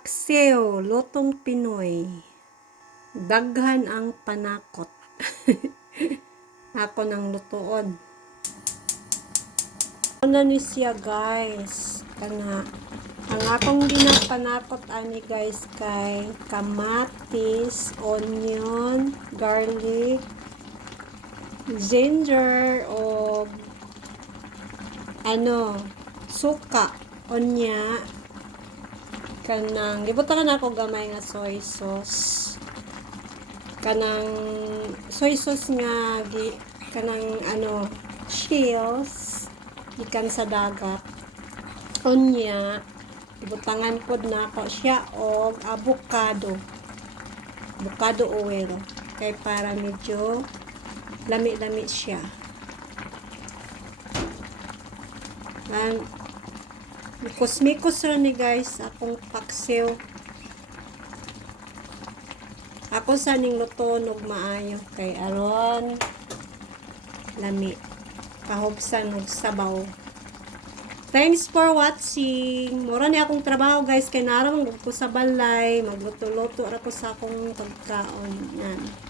Paksiw, lutong Pinoy. Daghan ang panakot. Ako ng lutoon. Ano ni siya guys? Kana ang akong ginapanakot ani guys kay kamatis, onion, garlic, ginger o suka onya kanang gibutangan ako gamay nga soy sauce kanang soy sauce nga kanang shells ikan sa dagat onya gibutangan pod na ako siya og avocado oil kay para medyo lami-lami siya. Mikos-mikos rin ni guys akong paksiw. Ako sa ning luto og maayo kay aron lami kahugsan og sabaw. Thanks for watching. Mura ni akong trabaho guys kay naramang ko sa balay magluto-luto ra ko sa akong pagkaon. Yan.